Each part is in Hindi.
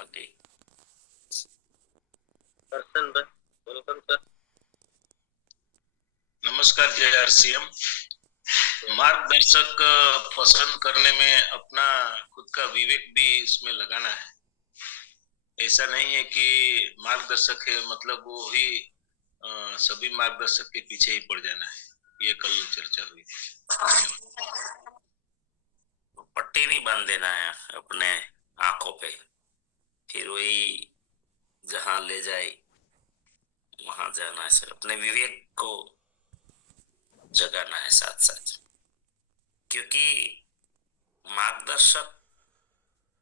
आगे। दर्शन भाई, वेलकम सर। नमस्कार जय आरसीएम। मार्गदर्शक पसंद करने में अपना खुद का विवेक भी इसमें लगाना है। ऐसा नहीं है कि मार्गदर्शक है मतलब वो ही सभी मार्गदर्शक के पीछे ही पड़ जाना है। ये कल चर्चा हुई। तो पट्टी नहीं बांध देना है अपने आंखों पे, फिर वही जहां ले जाए वहां जाना है सर। अपने विवेक को जगाना है साथ साथ, क्योंकि मार्गदर्शक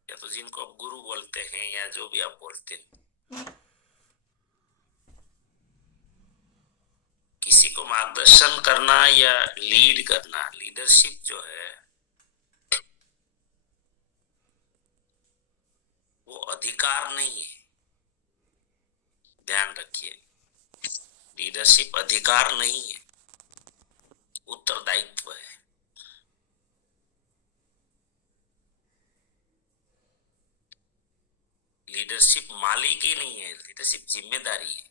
या तो जिनको आप गुरु बोलते हैं या जो भी आप बोलते हैं, किसी को मार्गदर्शन करना या लीड करना, लीडरशिप जो है वो अधिकार नहीं है। ध्यान रखिए, लीडरशिप अधिकार नहीं है, उत्तरदायित्व है। लीडरशिप मालिकी नहीं है, लीडरशिप जिम्मेदारी है।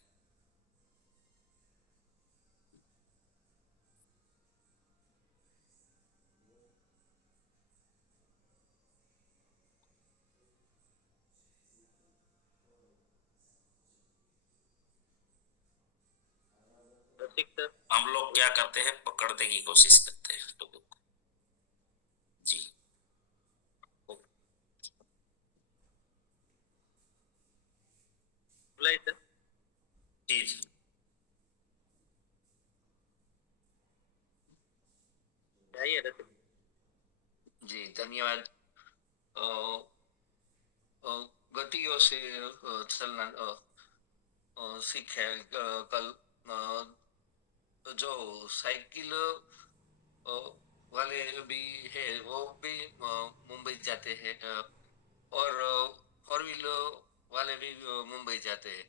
हम लोग क्या करते हैं, पकड़ने की कोशिश करते हैं लोगों को। जी जी जी जी धन्यवाद। गतियों से चलना सीखे। कल जो साइकिल वाले भी है वो भी मुंबई जाते हैं, और फोर व्हीलर वाले भी मुंबई जाते हैं।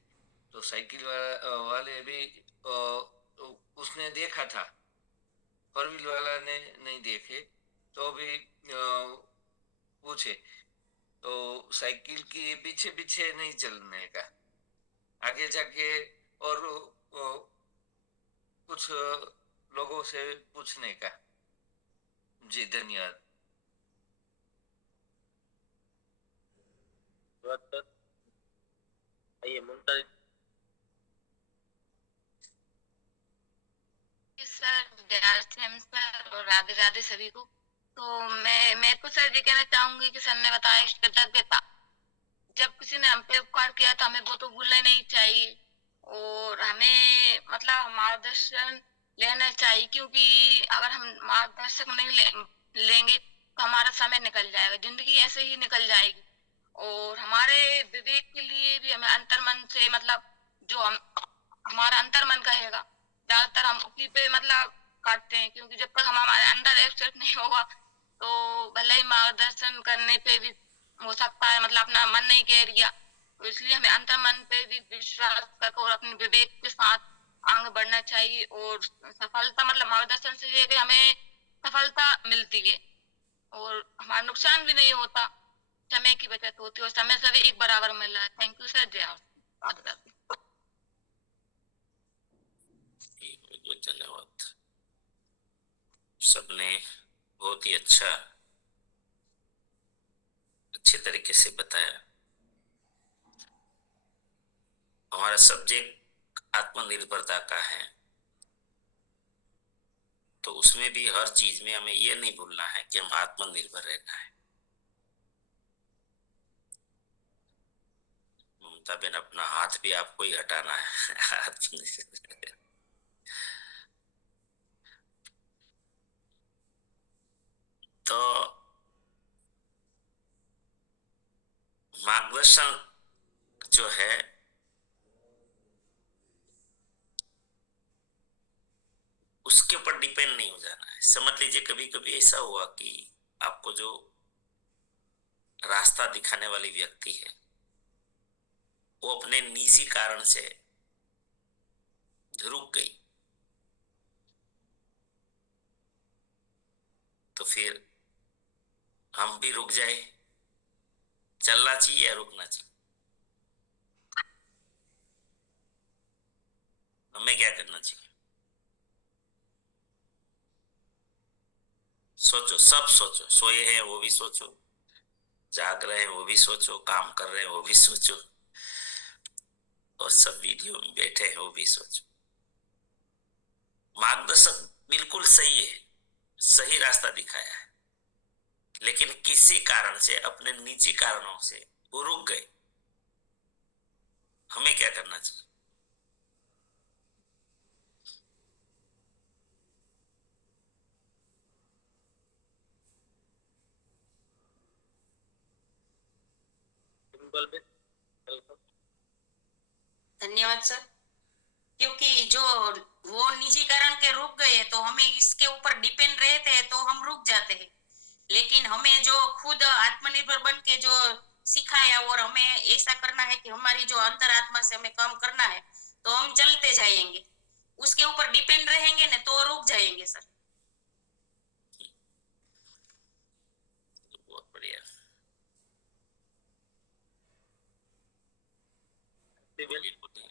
तो साइकिल वाले भी उसने देखा था, फोर व्हीलर वाला ने नहीं देखे, तो भी पूछे। तो साइकिल की पीछे पीछे नहीं चलने का, आगे जाके और कुछ लोगों से पूछने का। जी धन्यवाद। आइए मुमताज सर, और राधे राधे सभी को। तो मैं तो सर ये कहना चाहूंगी कि सर ने बताया कृतज्ञता, जब किसी ने हम पे उपकार किया तो हमें वो तो भूलना नहीं चाहिए, और हमें मतलब मार्गदर्शन लेना चाहिए, क्योंकि अगर हम मार्गदर्शक नहीं लेंगे तो हमारा समय निकल जाएगा, जिंदगी ऐसे ही निकल जाएगी। और हमारे विवेक के लिए भी हमें अंतर्मन से मतलब जो हम हमारा अंतर्मन कहेगा, ज्यादातर हम उसी पे मतलब काटते हैं, क्योंकि जब तक हमारे अंदर एक्सेस नहीं होगा तो भले ही मार्गदर्शन करने पे भी हो सकता है मतलब अपना मन नहीं कह रिया, तो इसलिए हमें अंतर्मन पे भी विश्वास करके और अपने विवेक के साथ आगे बढ़ना चाहिए। और सफलता मतलब मार्गदर्शन से ये कि हमें सफलता मिलती है और हमारा नुकसान भी नहीं होता, समय की बचत होती है और समय सभी एक बराबर मिल रहा है। थैंक यू सर, जय धन्यवाद। सबने बहुत ही अच्छे तरीके से बताया। हमारा सब्जेक्ट आत्मनिर्भरता का है, तो उसमें भी हर चीज में हमें ये नहीं भूलना है कि हम आत्मनिर्भर रहना है। ममता बेन, अपना हाथ भी आपको ही हटाना है। तो मार्गदर्शन जो है उसके ऊपर डिपेंड नहीं हो जाना है। समझ लीजिए कभी कभी ऐसा हुआ कि आपको जो रास्ता दिखाने वाली व्यक्ति है वो अपने निजी कारण से रुक गई, तो फिर हम भी रुक जाए? चलना चाहिए या रुकना चाहिए? हमें क्या करना चाहिए? सोचो, सब सोचो, सोए हैं वो भी सोचो, जाग रहे हैं वो भी सोचो, काम कर रहे हैं वो भी सोचो, और सब वीडियो में बैठे हैं वो भी सोचो। मार्गदर्शक बिल्कुल सही है, सही रास्ता दिखाया है, लेकिन किसी कारण से, अपने निजी कारणों से वो रुक गए। हमें क्या करना चाहिए? सिंपल में वेलकम। धन्यवाद सर। क्योंकि जो वो निजी कारण के रुक गए तो हमें इसके ऊपर डिपेंड रहते हैं तो हम रुक जाते हैं, लेकिन हमें जो खुद आत्मनिर्भर बन के जो सिखाया और हमें ऐसा करना है कि हमारी जो अंतरात्मा से हमें काम करना है तो हम चलते जाएंगे। उसके ऊपर डिपेंड रहेंगे ना तो रुक जाएंगे सर। बहुत बढ़िया। बोलिए, बोलिए।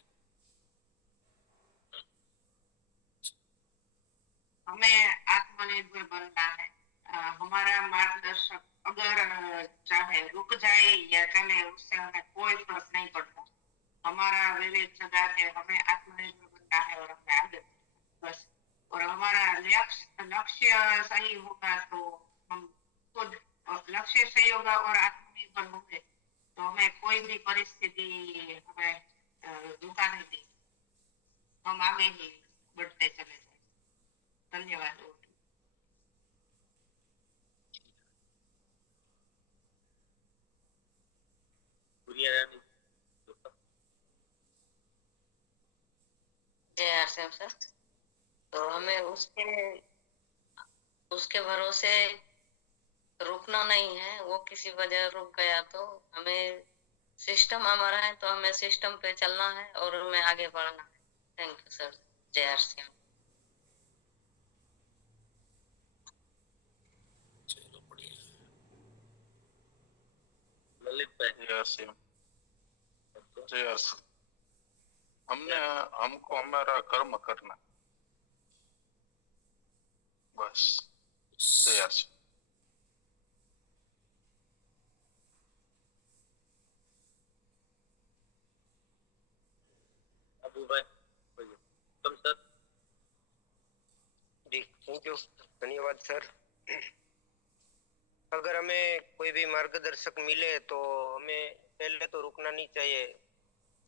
हमें आत्मनिर्भर बनना है। हमारा मार्गदर्शक अगर चाहे रुक जाए या चले उससे हमें कोई फर्क नहीं पड़ता। हमारा विवेक जगा के हमें आत्मनिर्भर बनना है और हमें आगे बस। और हमारा लक्ष्य सही होगा तो हम खुद लक्ष्य सही होगा और आत्मनिर्भर होंगे तो हमें कोई भी परिस्थिति हमें रुका नहीं देगी। हम आगे ही बढ़ते चले जाएंगे। धन्यवाद। दुनिया रानी वेलकम। जय आरसीएम सर। तो हमें उसके उसके भरोसे रुकना नहीं है। वो किसी वजह रुक गया तो हमें सिस्टम हमारा है तो हमें सिस्टम पे चलना है और हमें आगे बढ़ना है। Thank you sir. जय आरसीएम। चलो बढ़िया। ललित भाई जय श्री जय श्री। हमको हमारा कर्म करना बस। जय श्री। अबू भाई वेलकम सर। जी थैंक यू, धन्यवाद सर। अगर हमें कोई भी मार्गदर्शक मिले तो हमें पहले तो रुकना नहीं चाहिए।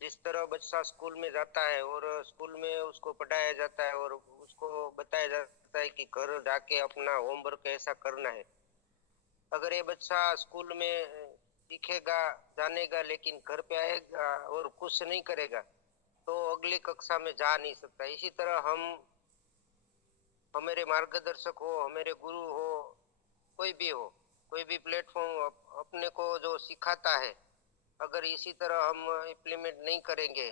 जिस तरह बच्चा स्कूल में जाता है और स्कूल में उसको पढ़ाया जाता है और उसको बताया जाता है कि घर जाके अपना होमवर्क ऐसा करना है। अगर ये बच्चा स्कूल में सीखेगा जानेगा लेकिन घर पे आएगा और कुछ नहीं करेगा तो अगली कक्षा में जा नहीं सकता। इसी तरह हम हमारे मार्गदर्शक हो, हमारे गुरु हो, कोई भी प्लेटफॉर्म अपने को जो सिखाता है अगर इसी तरह हम इम्प्लीमेंट नहीं करेंगे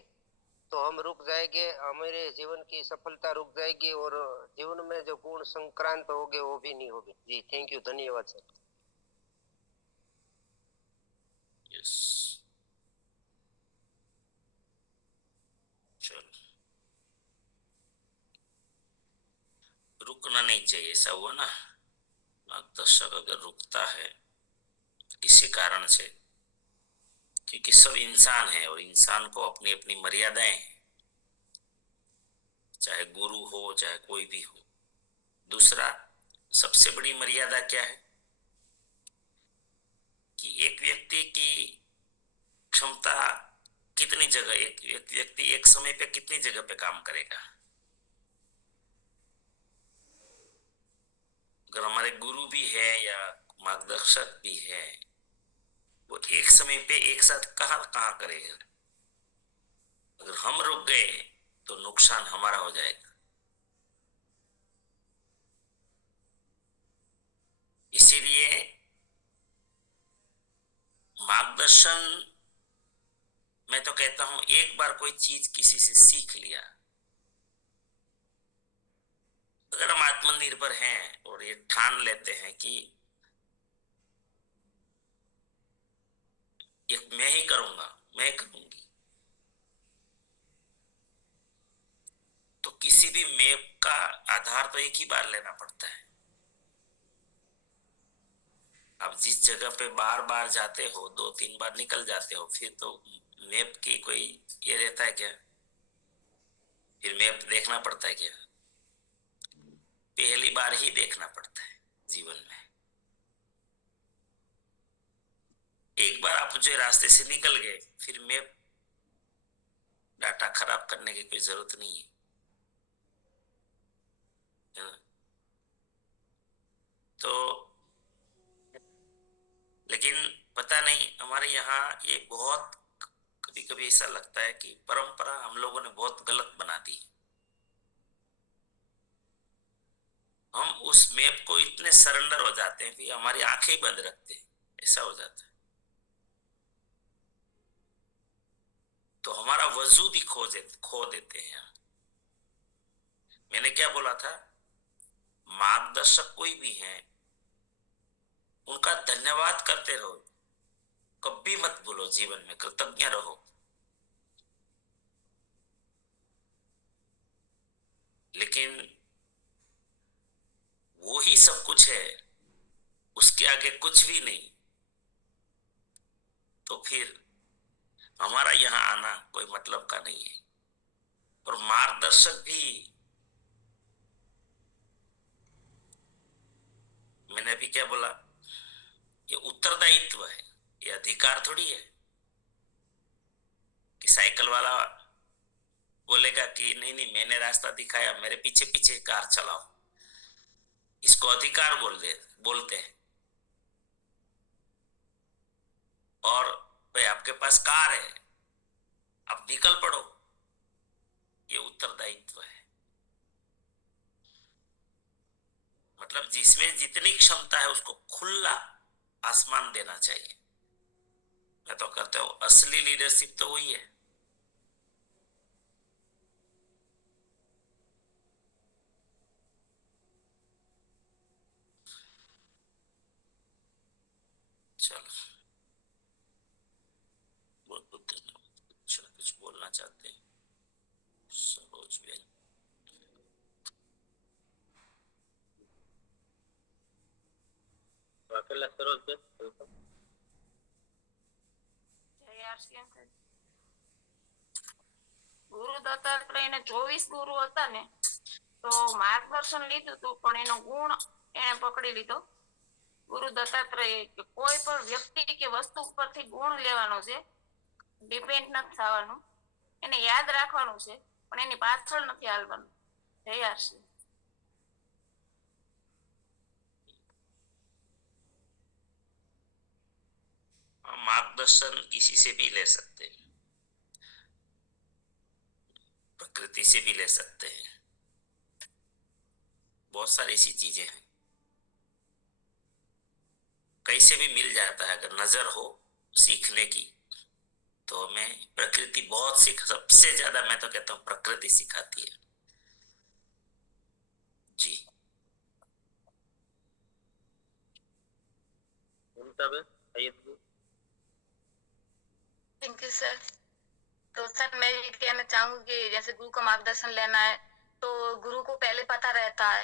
तो हम रुक जाएंगे। हमारे जीवन की सफलता रुक जाएगी और जीवन में जो पूर्ण संक्रांत होगे वो भी नहीं होगी। जी थैंक यू, धन्यवाद सर। यस, चलो। रुकना नहीं चाहिए, ऐसा हुआ ना। मार्गदर्शक अगर रुकता है किसी कारण से, क्योंकि सब इंसान है और इंसान को अपनी अपनी मर्यादाएं हैं, चाहे गुरु हो चाहे कोई भी हो। दूसरा, सबसे बड़ी मर्यादा क्या है कि एक व्यक्ति की क्षमता कितनी जगह, एक व्यक्ति एक समय पे कितनी जगह पे काम करेगा। अगर हमारे गुरु भी है या मार्गदर्शक भी है, वो एक समय पे एक साथ कहाँ कहाँ करेगा। अगर हम रुक गए तो नुकसान हमारा हो जाएगा। इसीलिए मार्गदर्शन, मैं तो कहता हूं एक बार कोई चीज किसी से सीख लिया, अगर हम आत्मनिर्भर हैं और ये ठान लेते हैं कि ये मैं ही करूंगा, मैं करूंगी, किसी भी मैप का आधार तो एक ही बार लेना पड़ता है। आप जिस जगह पे बार बार जाते हो, 2-3 बार निकल जाते हो, फिर तो मैप की कोई ये रहता है क्या? फिर मैप देखना पड़ता है क्या? पहली बार ही देखना पड़ता है जीवन में। एक बार आप जो रास्ते से निकल गए, फिर मैप डाटा खराब करने की कोई जरूरत नहीं है, है ना? तो लेकिन पता नहीं, हमारे यहाँ ये बहुत कभी कभी ऐसा लगता है कि परंपरा हम लोगों ने बहुत गलत बना दी। हम उस मैप को इतने सरेंडर हो जाते हैं कि हमारी आंखें ही बंद रखते हैं, ऐसा हो जाता है। तो हमारा वजूद ही खो देते हैं। मैंने क्या बोला था? मार्गदर्शक कोई भी है, उनका धन्यवाद करते रहो, कभी मत भूलो, जीवन में कृतज्ञ रहो। लेकिन वो ही सब कुछ है, उसके आगे कुछ भी नहीं, तो फिर हमारा यहाँ आना कोई मतलब का नहीं है। और मार्गदर्शक भी, मैंने अभी क्या बोला, ये उत्तरदायित्व है, ये अधिकार थोड़ी है कि साइकिल वाला बोलेगा कि नहीं नहीं मैंने रास्ता दिखाया, मेरे पीछे पीछे कार चलाओ। इसको अधिकार बोलते हैं। और भाई आपके पास कार है, आप निकल पड़ो, ये उत्तरदायित्व है। मतलब जिसमें जितनी क्षमता है उसको खुला आसमान देना चाहिए। मैं तो कहता हूं असली लीडरशिप तो वही है। चलो, बहुत बहुत धन्यवाद। कुछ बोलना चाहते हैं सरोज बेन? अकेला सरोज बेन, वेलकम। ગુરુ દત્તાત્રેયને 24 ગુરુ હતા ને, તો માર્ગદર્શન લીધું હતું, પણ એનો ગુણ એને પકડી લીધો. ગુરુ દત્તાત્રેય કે કોઈ પણ વ્યક્તિ કે વસ્તુ પરથી ગુણ લેવાનો છે, ડિપેન્ડ નથી થવાનું, એને યાદ રાખવાનું છે, પણ એની પાછળ નથી હાલવાનું. જય આરસી. मार्गदर्शन किसी से भी ले सकते हैं, प्रकृति से भी ले सकते हैं, बहुत सारी ऐसी चीजें हैं, कहीं से भी मिल जाता है। अगर नजर हो सीखने की तो हमें प्रकृति बहुत सबसे ज्यादा मैं तो कहता हूं प्रकृति सिखाती है। जी ममता बेन, आइए। Thank you sir. तो सर मैं ये कहना चाहूंगी कि जैसे गुरु का मार्गदर्शन लेना है तो गुरु को पहले पता रहता है,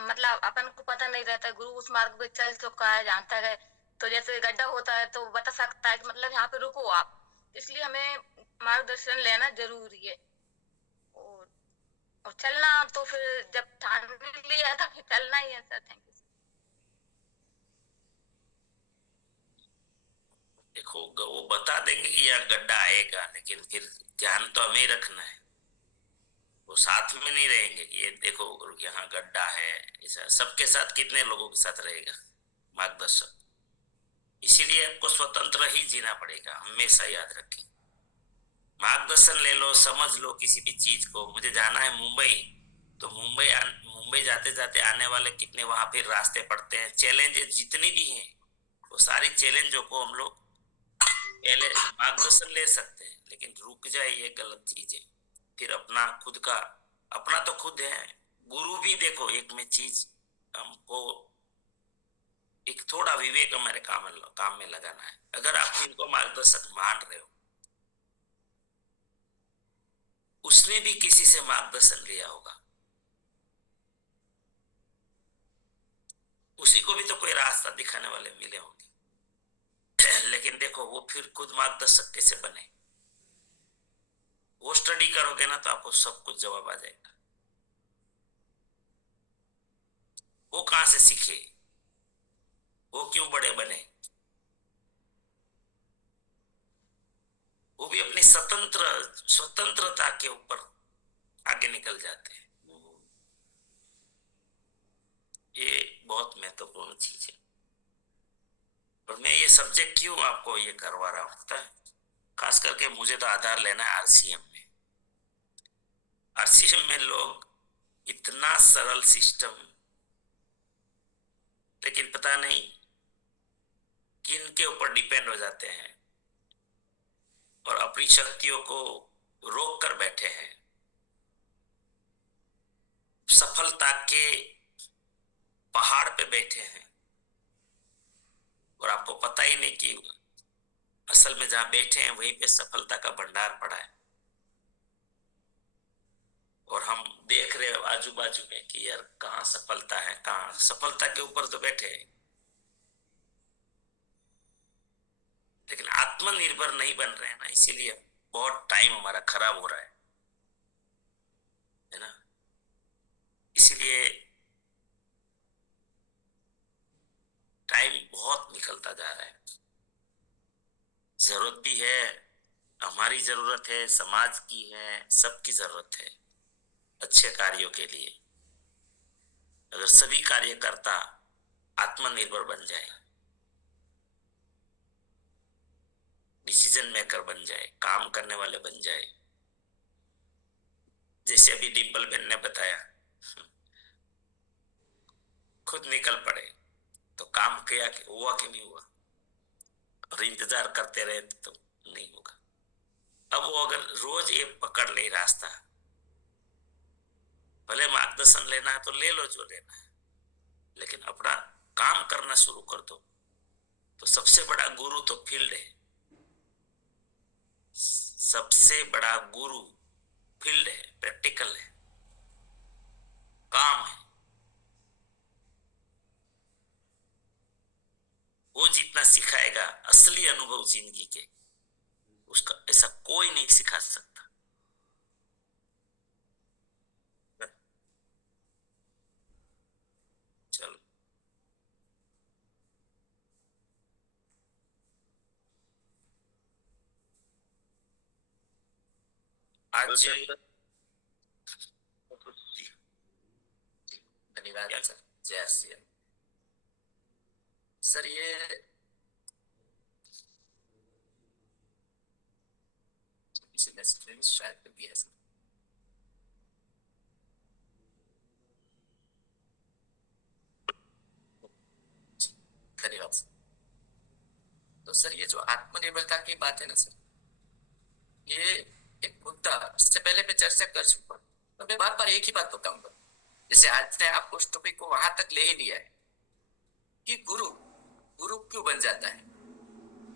मतलब अपन को पता नहीं रहता है, गुरु उस मार्ग पे चल चुका है जहाँ तक है, तो जैसे गड्ढा होता है तो बता सकता है कि मतलब यहाँ पे रुको आप, इसलिए हमें मार्गदर्शन लेना जरूरी है। और चलना तो फिर जब ठान लिया था फिर चलना ही है सर। Thank you. देखो, वो बता देंगे कि यहाँ गड्ढा आएगा, लेकिन फिर ध्यान तो हमें ही रखना है। वो साथ में नहीं रहेंगे कि ये देखो यहाँ गड्ढा है, ऐसा सबके साथ कितने लोगों के साथ रहेगा मार्गदर्शक। इसीलिए आपको स्वतंत्र ही जीना पड़ेगा, हमेशा याद रखें। मार्गदर्शन ले लो, समझ लो किसी भी चीज को। मुझे जाना है मुंबई, तो मुंबई जाते जाते आने वाले कितने वहां फिर रास्ते पड़ते हैं, चैलेंजेस जितनी भी हैं, वो सारी चैलेंजों को हम लोग पहले मार्गदर्शन ले सकते हैं, लेकिन रुक जाए ये गलत चीज है। फिर अपना खुद का, अपना तो खुद है, गुरु भी देखो एक में चीज हमको एक थोड़ा विवेक हमारे काम में लगाना है। अगर आप इनको मार्गदर्शक मान रहे हो उसने भी किसी से मार्गदर्शन लिया होगा, उसी को भी तो कोई रास्ता दिखाने वाले मिले होंगे। लेकिन देखो वो फिर खुद मार्गदर्शक कैसे बने, वो स्टडी करोगे ना तो आपको सब कुछ जवाब आ जाएगा। वो कहां से सीखे, वो क्यों बड़े बने, वो भी अपनी स्वतंत्रता के ऊपर आगे निकल जाते हैं। ये बहुत महत्वपूर्ण चीज है। और मैं ये सब्जेक्ट क्यों आपको ये करवा रहा हूं पता है, खास करके मुझे तो आधार लेना है आरसीएम में। आरसीएम में लोग इतना सरल सिस्टम, लेकिन पता नहीं किन के ऊपर डिपेंड हो जाते हैं और अपनी शक्तियों को रोक कर बैठे हैं। सफलता के पहाड़ पे बैठे हैं और आपको पता ही नहीं कि असल में जहां बैठे हैं वहीं पे सफलता का भंडार पड़ा है। और हम देख रहे हैं आजू बाजू में कि यार कहाँ सफलता है, कहाँ सफलता के ऊपर तो बैठे हैं, लेकिन आत्मनिर्भर नहीं बन रहे हैं ना, इसीलिए बहुत टाइम हमारा खराब हो रहा है ना। इसीलिए टाइम बहुत निकलता जा रहा है। जरूरत भी है, हमारी जरूरत है, समाज की है, सबकी जरूरत है अच्छे कार्यों के लिए। अगर सभी कार्यकर्ता आत्मनिर्भर बन जाए, डिसीजन मेकर बन जाए, काम करने वाले बन जाए, जैसे अभी डिम्पल बेन ने बताया, खुद निकल पड़े तो काम किया कि हुआ कि नहीं हुआ, और इंतजार करते रहे तो नहीं होगा। अब वो अगर रोज ये पकड़ ले रास्ता, भले मार्गदर्शन लेना है तो ले लो जो लेना है, लेकिन अपना काम करना शुरू कर दो। तो सबसे बड़ा गुरु तो फील्ड है, सबसे बड़ा गुरु फील्ड है, प्रैक्टिकल है, काम है। वो जितना सिखाएगा असली अनुभव जिंदगी के, उसका ऐसा कोई नहीं सिखा सकता। चलो आज धन्यवाद सर। जय श्री राम सर। ये शायद भी है सर। धन्यवाद सर। तो सर ये जो आत्मनिर्भरता की बात है ना सर, ये एक मुद्दा इससे पहले मैं चर्चा कर चुका, तो मैं बार बार एक ही बात बताऊंगा। जैसे आज ने आपको उस टॉपिक को वहां तक ले ही लिया है कि गुरु गुरु क्यों बन जाता है,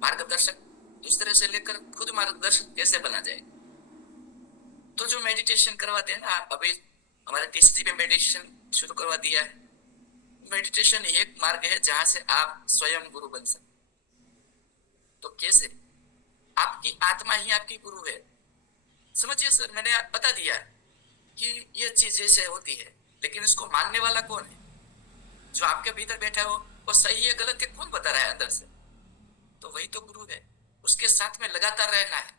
मार्गदर्शक दूसरे से लेकर खुद मार्गदर्शक कैसे बना जाए। तो जो मेडिटेशन करवाते हैं ना, अभी हमारे टीसीजी में मेडिटेशन शुरू करवा दिया है। मेडिटेशन एक मार्ग है जहां से आप स्वयं गुरु बन सकते। तो कैसे? आपकी आत्मा ही आपकी गुरु है, समझिए सर। मैंने बता दिया कि ये चीज ऐसे होती है, लेकिन इसको मानने वाला कौन है? जो आपके भीतर बैठा हो, वो सही है गलत है कौन बता रहा है अंदर से? तो वही तो गुरु है, उसके साथ में लगातार रहना है।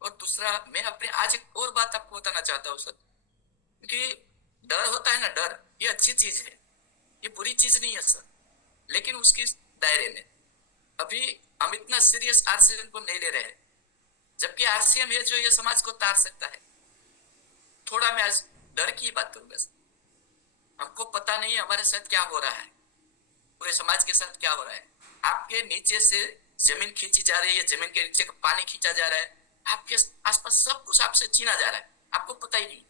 और दूसरा, मैं अपने आज एक और बात आपको बताना चाहता हूँ सर, क्योंकि डर होता है ना, डर ये अच्छी चीज है, ये बुरी चीज नहीं है सर, लेकिन उसकी दायरे में। अभी हम इतना सीरियस आरसीएम को नहीं ले रहे हैं, जबकि आरसीएम है जो ये समाज को तार सकता है। थोड़ा मैं आज डर की बात करूंगा सर। हमको पता नहीं है हमारे साथ क्या हो रहा है, पूरे समाज के साथ क्या हो रहा है। आपके नीचे से जमीन खींची जा रही है, जमीन के नीचे का पानी खींचा जा रहा है, आपके आसपास सब कुछ आपसे छीना जा रहा है, आपको पता ही नहीं।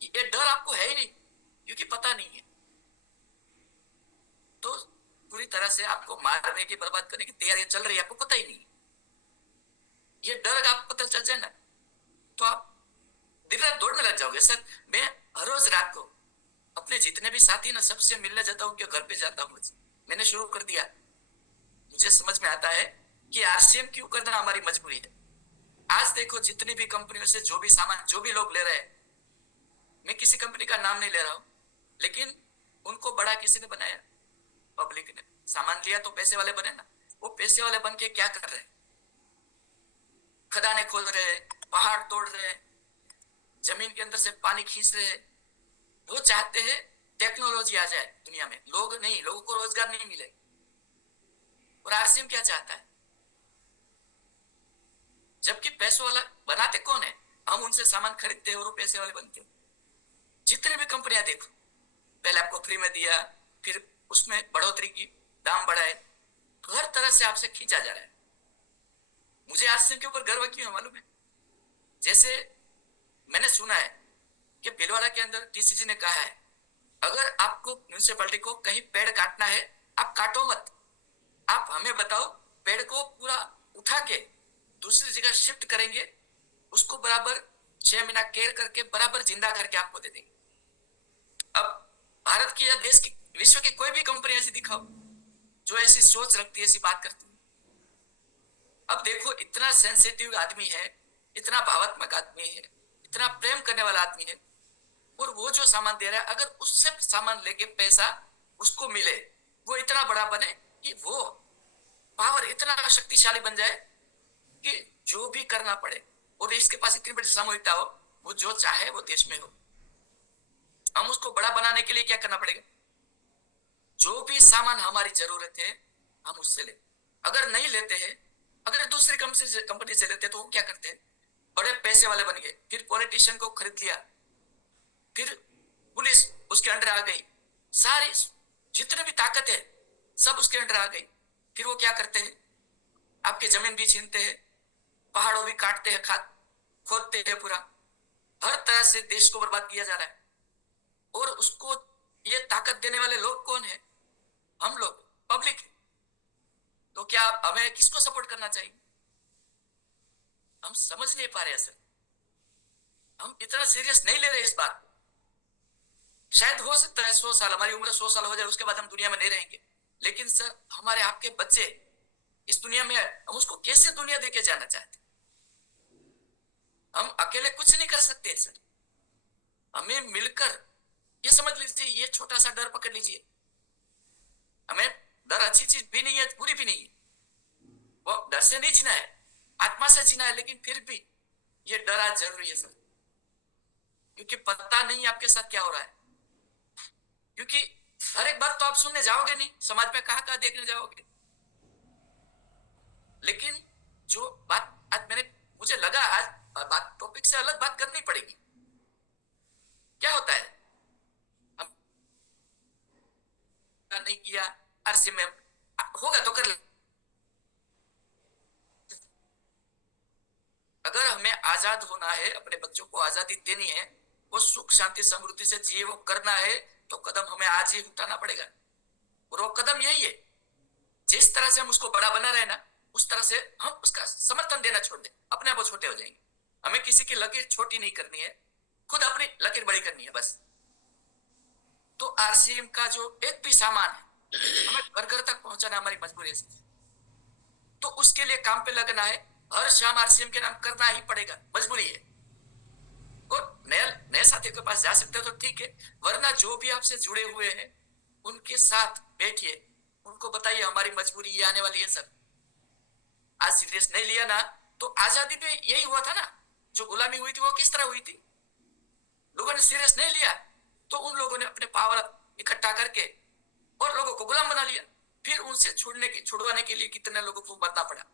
ये डर आपको है ही नहीं, क्योंकि पता नहीं है। तो पूरी तरह से आपको मारने की, बर्बाद करने की तैयारी चल रही है, आपको पता ही नहीं। ये डर आपको पता चल जाए ना, तो आप दिन रात दौड़ने लग जाओगे सर। मैं हर रोज रात को अपने जितने भी साथी ना सबसे मिलने जाता हूँ, उनके घर पे जाता हूँ। मैंने शुरू कर दिया। मुझे समझ में आता है कि आरसीएम क्यों करना हमारी मजबूरी है। आज देखो जितनी भी कंपनियों से जो भी सामान जो भी लोग ले रहे हैं, मैं किसी कंपनी का नाम नहीं ले रहा हूं, लेकिन उनको बड़ा किसी ने बनाया, पब्लिक ने सामान लिया तो पैसे वाले बने ना। वो पैसे वाले बन के क्या कर रहे हैं? खदानें खोद रहे हैं, पहाड़ तोड़ रहे हैं, जमीन के अंदर से पानी खींच रहे हैं। वो चाहते हैं टेक्नोलॉजी आ जाए दुनिया में, लोग नहीं, लोगों को रोजगार नहीं मिले। और आरसीएम क्या चाहता है? जबकि पैसों वाला बनाते कौन है? हम उनसे सामान खरीदते हैं और वो पैसे वाले बनते हैं। जितने भी कंपनियां देखो, पहले आपको फ्री में दिया, फिर उसमें बढ़ोतरी की, दाम बढ़ाए, तो हर तरह से आपसे खींचा जा रहा है। मुझे आरसीएम के ऊपर गर्व क्यों है मालूम है? जैसे मैंने सुना है कि भीलवाड़ा के अंदर टीसीजी ने कहा है, अगर आपको म्यूनिसिपैलिटी को कहीं पेड़ काटना है, आप काटो मत, आप हमें बताओ, पेड़ को पूरा उठा के दूसरी जगह शिफ्ट करेंगे, उसको बराबर 6 महीना केयर करके बराबर जिंदा करके आपको दे देंगे। अब भारत की या देश की, विश्व की कोई भी कंपनी ऐसी दिखाओ जो ऐसी सोच रखती है, ऐसी बात करती है। अब देखो इतना सेंसिटिव आदमी है, इतना भावात्मक आदमी है, इतना प्रेम करने वाला आदमी है, और वो जो सामान दे रहा है, अगर उससे सामान लेके पैसा उसको मिले, वो इतना बड़ा बने कि वो पावर इतना शक्तिशाली बन जाए कि जो भी करना पड़े, और इसके पास इतनी बड़ी सामूहिकता हो, वो जो चाहे वो देश में हो। हम उसको बड़ा बनाने के लिए क्या करना पड़ेगा? जो भी सामान हमारी जरूरत है हम उससे ले। अगर नहीं लेते हैं, अगर दूसरी कंपनी से लेते हैं, तो वो क्या करते हैं? बड़े पैसे वाले बन गए, फिर पॉलिटिशियन को खरीद लिया, फिर पुलिस उसके अंडर आ गई, सारी जितने भी ताकत है सब उसके अंडर आ गई। फिर वो क्या करते हैं? आपकी जमीन भी छीनते हैं, पहाड़ों भी काटते हैं, खोदते हैं, पूरा हर तरह से देश को बर्बाद किया जा रहा है। और उसको ये ताकत देने वाले लोग कौन है? हम लोग, पब्लिक। तो क्या हमें किसको सपोर्ट करना चाहिए? हम समझ नहीं पा रहे सर, हम इतना सीरियस नहीं ले रहे इस बात। शायद हो सकता है 100 साल, हमारी उम्र 100 साल हो जाए, उसके बाद हम दुनिया में नहीं रहेंगे, लेकिन सर हमारे आपके बच्चे इस दुनिया में, हम उसको कैसे दुनिया देके जाना चाहते? हम अकेले कुछ नहीं कर सकते सर, हमें मिलकर, ये समझ लीजिए, ये छोटा सा डर पकड़ लीजिए, हमें डर अच्छी चीज भी नहीं है, बुरी भी नहीं है, वो डर से नहीं जीना है, आत्मा से जीना है। लेकिन फिर भी ये डर आज जरूरी है सर, क्योंकि पता नहीं आपके साथ क्या हो रहा है। क्योंकि हर एक बात तो आप सुनने जाओगे नहीं, समाज में कहाँ देखने जाओगे। लेकिन जो बात आज मुझे लगा आज बात टॉपिक से अलग बात करनी पड़ेगी। क्या होता है, हम नहीं किया, आरसीएम में होगा तो कर ले। अगर हमें आजाद होना है, अपने बच्चों को आजादी देनी है, वो सुख शांति समृद्धि से जिए, वो करना है, तो कदम हमें आज ही उठाना पड़ेगा। और वो कदम यही है, जिस तरह से हम उसको बड़ा बना रहे ना, उस तरह से हम उसका समर्थन देना छोड़ दें, अपने आप वो छोटे हो जाएंगे। हमें किसी की लकीर छोटी नहीं करनी है, खुद अपनी लकीर बड़ी करनी है बस। तो आरसीएम का जो एक भी सामान है हमें घर घर तक पहुंचाना हमारी मजबूरी है, तो उसके लिए काम पे लगना है। हर शाम आरसीएम के नाम करना ही पड़ेगा, मजबूरी है। और नए साथियों के पास जा सकते हो तो ठीक है, वरना जो भी आपसे जुड़े हुए हैं उनके साथ बैठिए, उनको बताइए हमारी मजबूरी ये आने वाली है सर। आज सीरियस नहीं लिया ना, तो आजादी में यही हुआ था ना, जो गुलामी हुई थी वो किस तरह हुई थी? लोगों ने सीरियस नहीं लिया, तो उन लोगों ने अपने पावर इकट्ठा करके और लोगों को गुलाम बना लिया। फिर उनसे छुड़वाने के लिए कितने लोगों को मरना पड़ा।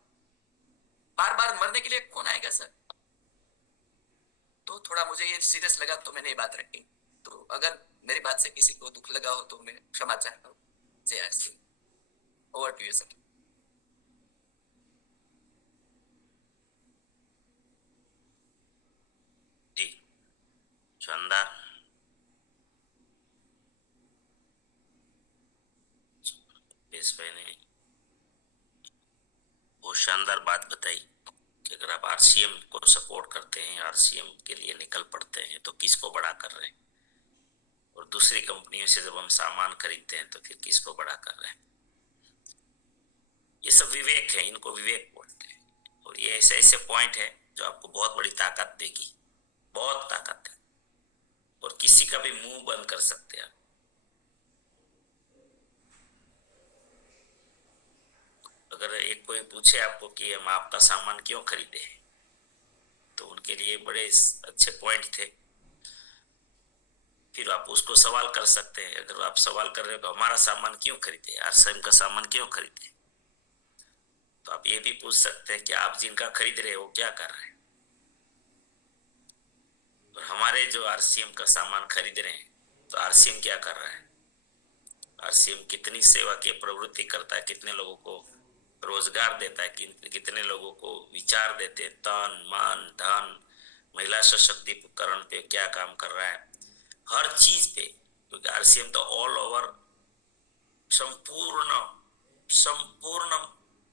बार बार मरने के लिए कौन आएगा सर? तो थोड़ा मुझे ये सीरियस लगा तो मैंने ये बात रखी। तो अगर मेरी बात से किसी को दुख लगा हो तो मैं क्षमा चाहता हूँ। जय RCM. Over to you sir. जी शानदार, इस भाई ने वो शानदार बात बताई कि अगर आप आरसीएम को सपोर्ट करते हैं, आरसीएम के लिए निकल पड़ते हैं, तो किसको बड़ा कर रहे हैं? और दूसरी कंपनियों से जब हम सामान खरीदते हैं तो फिर किसको बड़ा कर रहे हैं? ये सब विवेक है, इनको विवेक बोलते हैं। और ये ऐसे ऐसे पॉइंट है जो आपको बहुत बड़ी ताकत देगी, बहुत ताकत है, और किसी का भी मुंह बंद कर सकते हैं आप। अगर एक कोई पूछे आपको कि हम आपका सामान क्यों खरीदे, तो उनके लिए बड़े अच्छे पॉइंट थे। फिर आप उसको सवाल कर सकते हैं। अगर आप सवाल कर रहे हो तो हमारा सामान क्यों खरीदे, आरसीएम का सामान क्यों खरीदे, तो आप ये भी पूछ सकते हैं कि आप जिनका खरीद रहे हो वो क्या कर रहे हैं, और हमारे जो आरसीएम का सामान खरीद रहे हैं तो आरसीएम क्या कर रहा है, आरसीएम कितनी सेवा की प्रवृत्ति करता है, कितने लोगों को रोजगार देता है, कितने लोगों को विचार देते हैं, तन मन धन, महिला सशक्तिकरण पे क्या काम कर रहा है, हर चीज पे। क्योंकि आरसीएम तो ऑल ओवर संपूर्ण संपूर्ण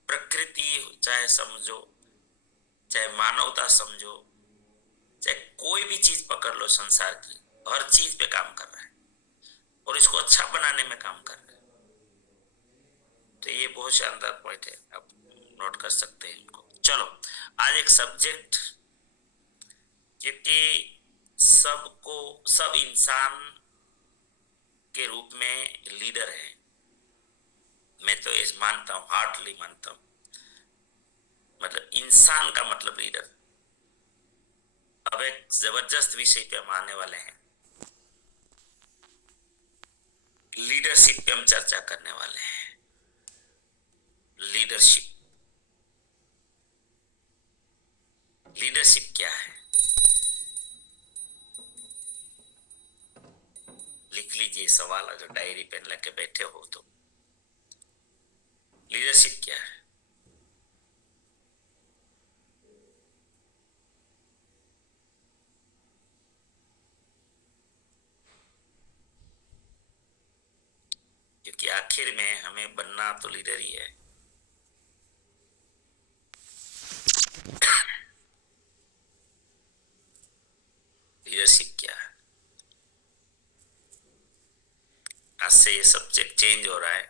प्रकृति, चाहे समझो, चाहे मानवता समझो, चाहे कोई भी चीज पकड़ लो संसार की, हर चीज पे काम कर रहा है और इसको अच्छा बनाने में काम कर रहा है। तो ये बहुत शानदार पॉइंट है, आप नोट कर सकते हैं इनको। चलो आज एक सब्जेक्ट, क्योंकि सब इंसान के रूप में लीडर है, मैं तो इस मानता हूं, हार्टली मानता हूं। मतलब इंसान का मतलब लीडर। अब एक जबरदस्त विषय पे हम आने वाले हैं, लीडरशिप पे हम चर्चा करने वाले हैं। लीडरशिप, लीडरशिप क्या है? लिख लीजिए सवाल, अगर डायरी पेन लेके बैठे हो तो। लीडरशिप क्या है? क्योंकि आखिर में हमें बनना तो लीडर ही है। लीडरशिप क्या है? आज से ये सब्जेक्ट चेंज हो रहा है,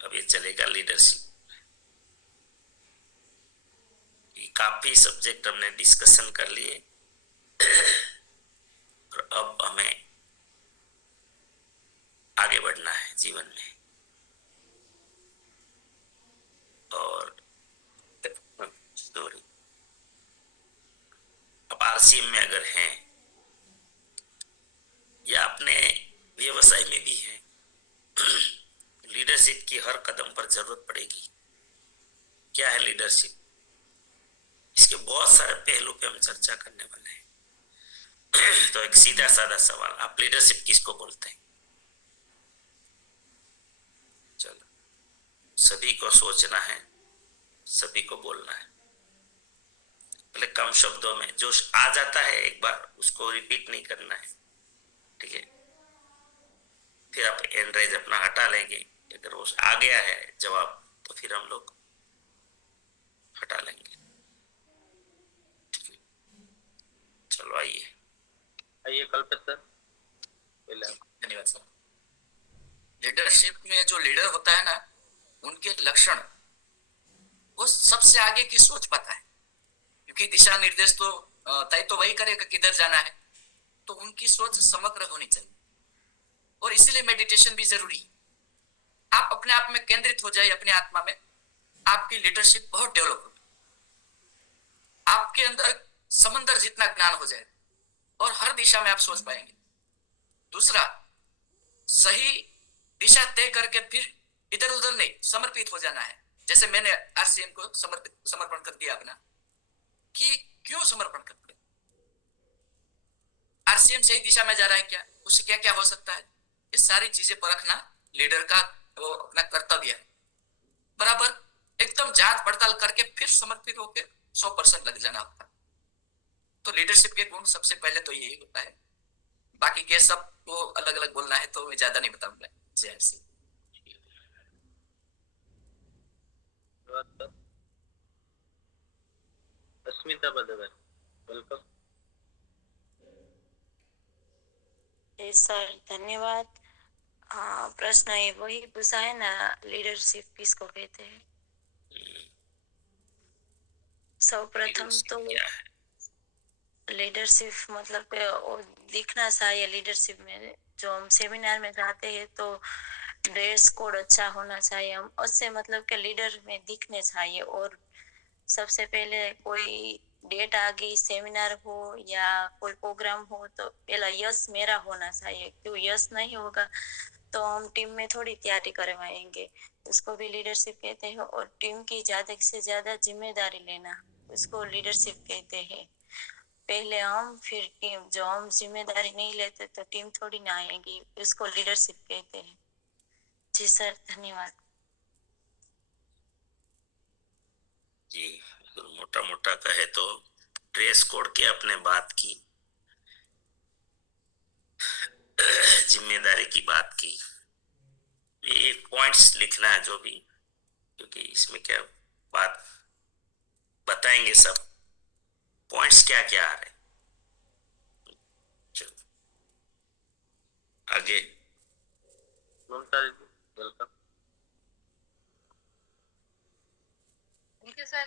अब ये चलेगा लीडरशिप। काफी सब्जेक्ट हमने डिस्कशन कर लिए और अब हमें आगे बढ़ना है जीवन में। और सॉरी, अब आरसीएम में अगर हैं या अपने व्यवसाय में भी हैं, लीडरशिप की हर कदम पर जरूरत पड़ेगी। क्या है लीडरशिप? इसके बहुत सारे पहलू पे हम चर्चा करने वाले हैं। तो एक सीधा साधा सवाल, आप लीडरशिप किसको बोलते हैं? चलो, सभी को सोचना है, सभी को बोलना है। पहले कम शब्दों में जो आ जाता है एक बार उसको रिपीट नहीं करना है, ठीक है? फिर आप एंड्राइज अपना हटा लेंगे, अगर वो आ गया है जवाब तो फिर हम लोग हटा लेंगे। चलो आइए कल्पित सर। धन्यवाद सर। लीडरशिप में जो लीडर होता है ना, उनके लक्षण, वो सबसे आगे की सोच पाता है, क्योंकि दिशा निर्देश तो तय तो वही करेगा किधर जाना है। तो उनकी सोच समग्र होनी चाहिए, और इसीलिए मेडिटेशन भी जरूरी है। आप अपने आप में केंद्रित हो जाए, अपने आत्मा में, आपकी लीडरशिप बहुत डेवलप होगी। आपके अंदर समंदर जितना ज्ञान हो जाए और हर दिशा में आप सोच पाएंगे। दूसरा, सही दिशा तय करके फिर इधर उधर नहीं, समर्पित हो जाना है। जैसे मैंने आरसीएम को समर्पण कर दिया अपना, कि क्यों समर्पण कर दिया? आरसीएम सही दिशा में जा रहा है क्या, उससे क्या क्या हो सकता है, ये सारी चीजें परखना लीडर का वो अपना कर्तव्य है। बराबर एकदम जांच पड़ताल करके फिर समर्पित होकर 100% लग जाना होता है। तो लीडरशिप के गुण सबसे पहले तो यही होता है। बाकी के सब को अलग अलग बोलना है तो मैं ज्यादा नहीं बताऊंगा। जय श्री। अस्मिता बदवर, वेलकम। सर धन्यवाद। प्रश्न ये वही पूछा है ना, लीडरशिप किसको कहते हैं? सर्वप्रथम तो क्या है? लीडरशिप मतलब कि वो दिखना चाहिए। लीडरशिप में जो हम सेमिनार में जाते हैं तो ड्रेस कोड अच्छा होना चाहिए। हम उससे मतलब कि लीडर में दिखने चाहिए। और सबसे पहले कोई डेट आ गई, सेमिनार हो या कोई प्रोग्राम हो, तो पहला यस मेरा होना चाहिए। क्यों यस नहीं होगा तो हम टीम में थोड़ी तैयारी करवाएंगे। उसको भी लीडरशिप कहते हैं। और टीम की ज्यादा से ज्यादा जिम्मेदारी लेना, उसको लीडरशिप कहते हैं। पहले हम फिर टीम। जो हम जिम्मेदारी नहीं लेते तो टीम थोड़ी ना आएगी, उसको लीडरशिप कहते हैं। जी सर, धन्यवाद। जी, अगर मोटा मोटा कहे तो ड्रेस कोड की आपने बात की, जिम्मेदारी की बात की। ये पॉइंट्स लिखना है जो भी, क्योंकि इसमें क्या बात बताएंगे, सब पॉइंट्स क्या क्या आ रहे। चलो आगे। ममता दीदी, वेलकम। Thank you sir.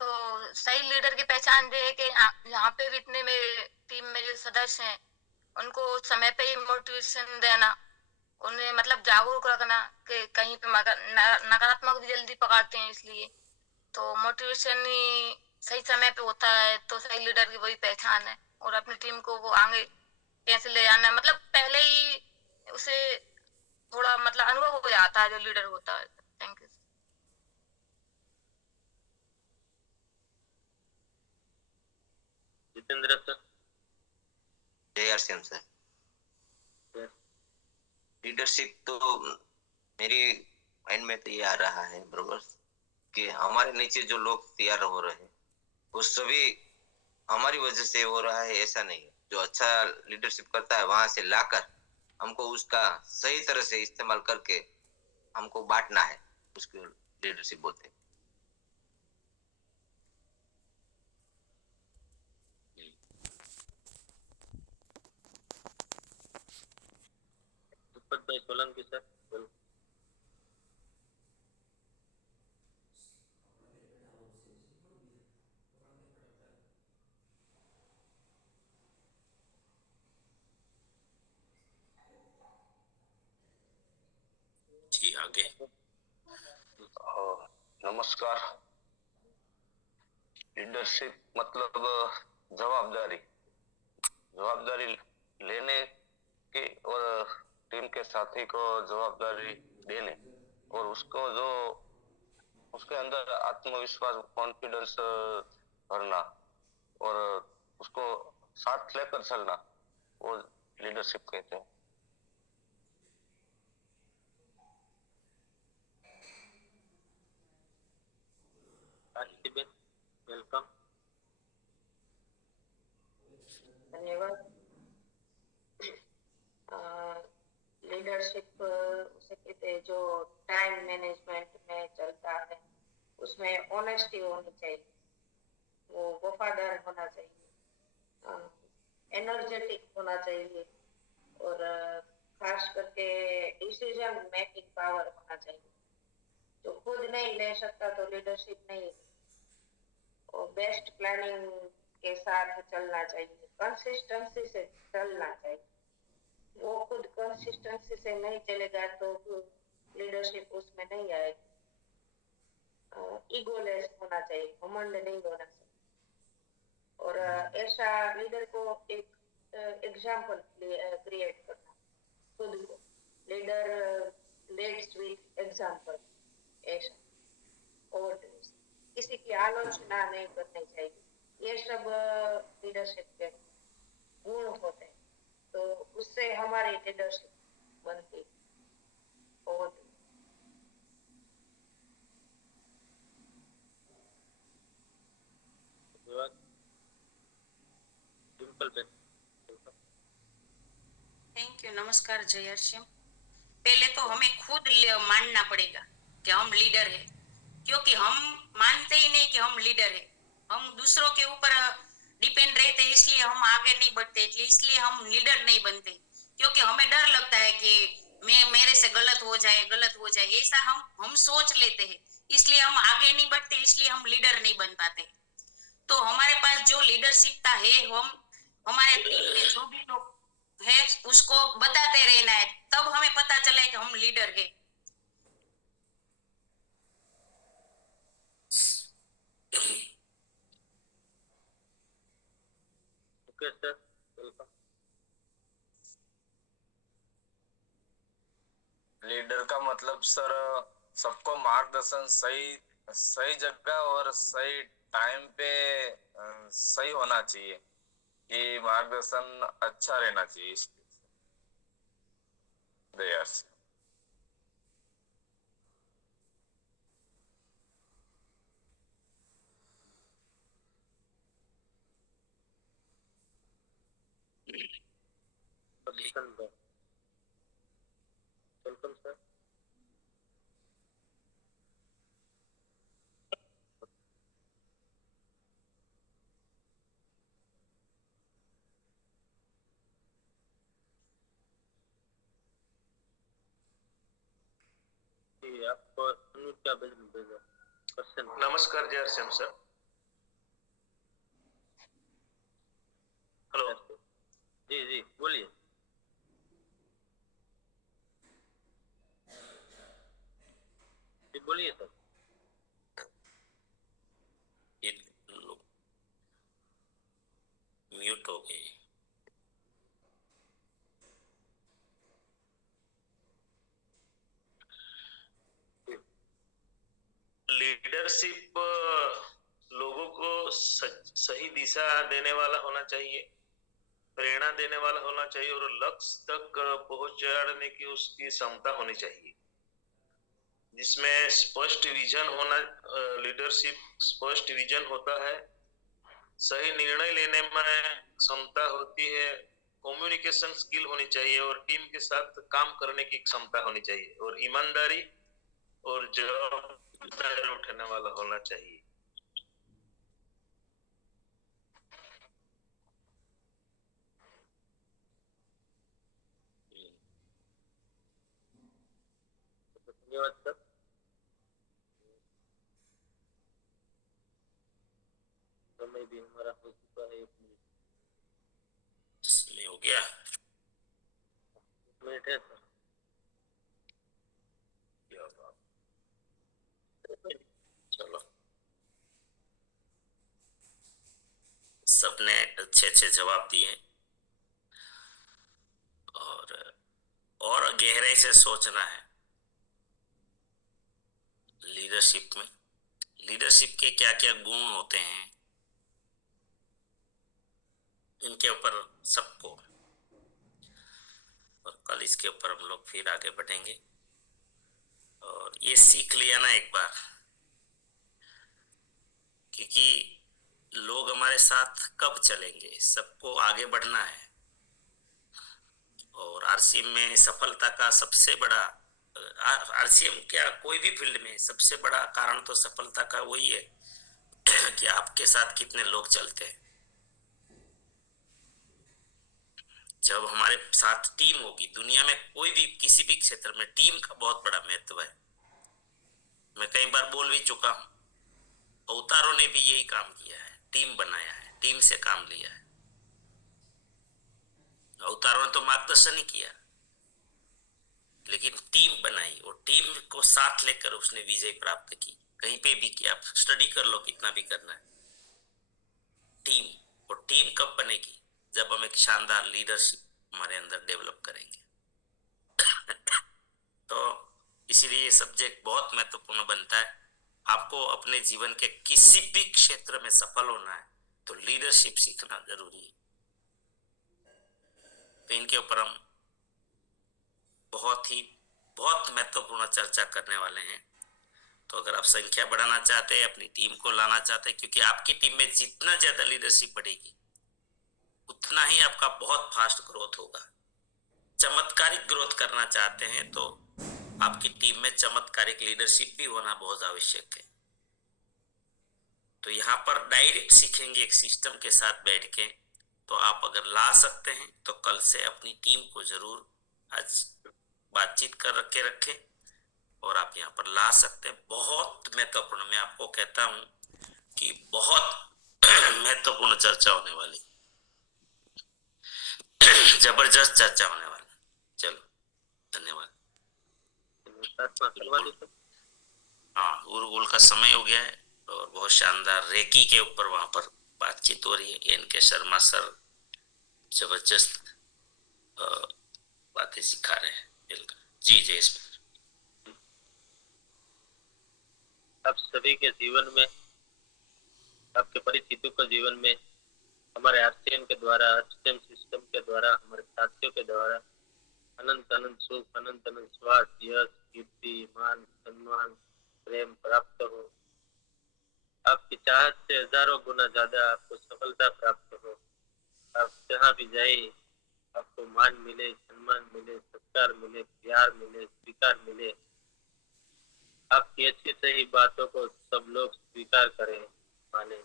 तो सही लीडर की पहचान ये है कि यहाँ पे भी इतने में टीम में जो सदस्य हैं उनको समय पे ही मोटिवेशन देना, उन्हें मतलब जागरूक रखना कि कहीं पे नकारात्मक भी जल्दी पकड़ते हैं, इसलिए तो मोटिवेशन ही सही समय पे होता है तो सही लीडर की वही पहचान है। और अपनी टीम को वो आगे कैसे ले जाना है, मतलब पहले ही उसे थोड़ा मतलब अनुभव हो जाता है जो लीडर होता है। Thank you. जितेंद्र सर। जय श्याम सर। लीडरशिप तो मेरी माइंड में तो ये आ रहा है बरोबर कि हमारे नीचे जो लोग तैयार हो रहे हैं वो सभी हमारी वजह से हो रहा है, ऐसा नहीं है। जो अच्छा लीडरशिप करता है वहां से लाकर हमको उसका सही तरह से इस्तेमाल करके हमको बांटना है, उसको लीडरशिप बोलते हैं। दुष्पत भाई सोलंकी सर, वेलकम। जी आगे। नमस्कार। लीडरशिप मतलब जवाबदारी जवाबदारी लेने की और टीम के साथी को जवाबदारी देने और उसको जो उसके अंदर आत्मविश्वास, कॉन्फिडेंस भरना और उसको साथ लेकर चलना, वो लीडरशिप कहते हैं। आरती, वेलकम। धन्यवाद। लीडरशिप उसे कहते हैं जो टाइम मैनेजमेंट में चलता है, उसमें ऑनेस्टी होनी चाहिए, वो वफादार होना चाहिए, एनर्जेटिक होना चाहिए और खास करके डिसीजन मेकिंग पावर होना चाहिए। जो खुद नहीं ले सकता तो लीडरशिप नहीं। और बेस्ट प्लानिंग के साथ चलना चाहिए, कंसिस्टेंसी से चलना चाहिए। वो खुद कंसिस्टेंसी से नहीं चलेगा तो लीडरशिप उसमें नहीं आएगी। ईगोलेस होना चाहिए, घमंड नहीं होना चाहिए। और ऐसा लीडर को एक एग्जाम्पल क्रिएट करना, खुद को लीडर लीड्स विद एग्जाम्पल, ऐसा। और किसी की आलोचना नहीं करनी चाहिए। ये सब लीडरशिप के गुण होते हैं, तो उससे हमारी लीडरशिप बनती। और थैंक यू। नमस्कार जय श्याम। पहले तो हमें खुद मानना पड़ेगा कि हम लीडर है, क्योंकि हम मानते ही नहीं कि हम लीडर है। हम दूसरों के ऊपर डिपेंड रहते इसलिए हम आगे नहीं बढ़ते, इसलिए हम लीडर नहीं बनते, क्योंकि हमें डर लगता है कि मेरे से गलत हो जाए, ऐसा हम सोच लेते हैं, इसलिए हम आगे नहीं बढ़ते, इसलिए हम लीडर नहीं बन पाते। तो हमारे पास जो लीडरशिप का है, हम हमारे टीम में जो भी लोग है उसको बताते रहना है, तब हमें पता चले कि हम लीडर है। Okay sir, welcome. लीडर का मतलब सर सबको मार्गदर्शन सही सही जगह और सही टाइम पे सही होना चाहिए, कि मार्गदर्शन अच्छा रहना चाहिए इसलिए दयार से। Welcome sir. आपको अनम्यूट क्या भेजा क्वेश्चन? नमस्कार जय श्याम सर। हेलो जी जी बोलिए। जी बोलिए सर। ये लोग म्यूट हो गए। लीडरशिप लोगों को सही दिशा देने वाला होना चाहिए, प्रेरणा देने वाला होना चाहिए और लक्ष्य तक पहुंचाने की उसकी क्षमता होनी चाहिए, जिसमें स्पष्ट विजन होना। लीडरशिप स्पष्ट विजन होता है, सही निर्णय लेने में क्षमता होती है, कम्युनिकेशन स्किल होनी चाहिए और टीम के साथ काम करने की क्षमता होनी चाहिए और ईमानदारी और जवाबदारी उठाने वाला होना चाहिए। धन्यवाद सर। समय भी हमारा हो चुका है, 1 मिनट। इसमें हो गया 1 मिनट है सर। चलो, सबने अच्छे अच्छे जवाब दिए और गहराई से सोचना है लीडरशिप में। लीडरशिप के क्या क्या गुण होते हैं, इनके ऊपर सबको, और कल इसके ऊपर हम लोग फिर आगे बढ़ेंगे। और ये सीख लिया ना एक बार, क्योंकि लोग हमारे साथ कब चलेंगे, सबको आगे बढ़ना है। और आरसीएम में सफलता का सबसे बड़ा, आरसीएम क्या कोई भी फील्ड में सबसे बड़ा कारण तो सफलता का वही है कि आपके साथ कितने लोग चलते हैं। जब हमारे साथ टीम होगी, दुनिया में कोई भी किसी भी क्षेत्र में टीम का बहुत बड़ा महत्व है। मैं कई बार बोल भी चुका हूं, अवतारों ने भी यही काम किया है, टीम बनाया है, टीम से काम लिया है। अवतारों ने तो मार्गदर्शन ही किया, लेकिन टीम बनाई और टीम को साथ लेकर उसने विजय प्राप्त की। कहीं पे भी किया, आप स्टडी कर लो कितना भी करना है। टीम, और टीम कब बनेगी, जब हम एक शानदार लीडरशिप हमारे अंदर डेवलप करेंगे। तो इसीलिए ये सब्जेक्ट बहुत महत्वपूर्ण बनता है। आपको अपने जीवन के किसी भी क्षेत्र में सफल होना है तो लीडरशिप सीखना जरूरी है। तो इनके ऊपर हम बहुत महत्वपूर्ण चर्चा करने वाले हैं। तो अगर आप संख्या बढ़ाना चाहते हैं, अपनी टीम को लाना चाहते हैं, क्योंकि आपकी टीम में जितना ज्यादा लीडरशिप बढ़ेगी उतना ही आपका बहुत फास्ट ग्रोथ होगा। चमत्कारिक ग्रोथ करना चाहते हैं तो आपकी टीम में चमत्कारिक लीडरशिप भी होना बहुत आवश्यक है। तो यहाँ पर डायरेक्ट सीखेंगे एक सिस्टम के साथ बैठ के। तो आप अगर ला सकते हैं तो कल से अपनी टीम को जरूर आज बातचीत कर के रखें और आप यहाँ पर ला सकते हैं। बहुत महत्वपूर्ण, मैं आपको कहता हूं कि बहुत महत्वपूर्ण चर्चा होने वाली, जबरदस्त चर्चा होने वाली। चलो, धन्यवाद। हाँ, गुरुकुल का समय हो गया है और बहुत शानदार रेकी के ऊपर वहां पर बातचीत हो रही है। एन.के. शर्मा सर जबरदस्त बातें सिखा रहे हैं। जी जय श्री आप सभी के जीवन में, आपके परिचितों के जीवन में हमारे आरसीएन के द्वारा, आरसीएन सिस्टम के द्वारा, हमारे साथियों के द्वारा अनंत अनंत सुख, अनंत अनंत स्वास्थ्य, यश, कीर्ति, मान, सम्मान, प्रेम प्राप्त हो। आपकी चाहत से हजारों गुना ज्यादा आपको सफलता प्राप्त हो। आप जहाँ भी जाए आपको मान मिले, सम्मान मिले, सत्कार मिले, प्यार मिले, स्वीकार मिले। आपकी अच्छी सही बातों को सब लोग स्वीकार करें, माने।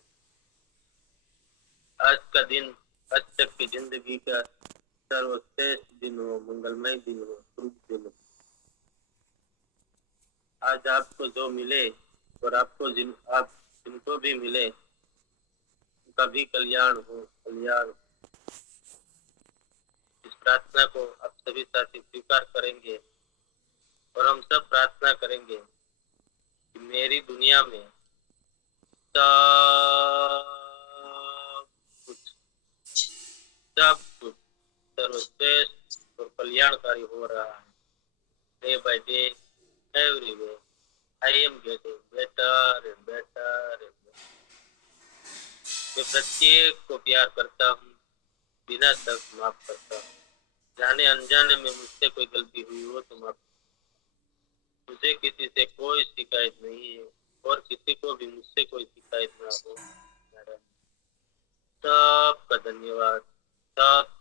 आज का दिन, आज तक की जिंदगी का सर्वश्रेष्ठ दिन हो, मंगलमय दिन हो, शुभ दिन हो। आज आपको जो मिले और आपको जिनको भी मिले उनका भी कल्याण हो, कल्याण। इस प्रार्थना को आप सभी साथी स्वीकार करेंगे और हम सब प्रार्थना करेंगे कि मेरी दुनिया में सब कुछ सर्वश्रेष्ठ और कल्याणकारी हो रहा है। Day by day, everywhere, I am getting better and better and better. मैं प्रत्येक को प्यार करता हूँ, बिना तक माफ करता हूँ। जाने अनजाने में मुझसे कोई गलती हुई हो तो माफ। मुझे किसी से कोई शिकायत नहीं है और किसी को भी मुझसे कोई शिकायत ना हो। सबका धन्यवाद। सब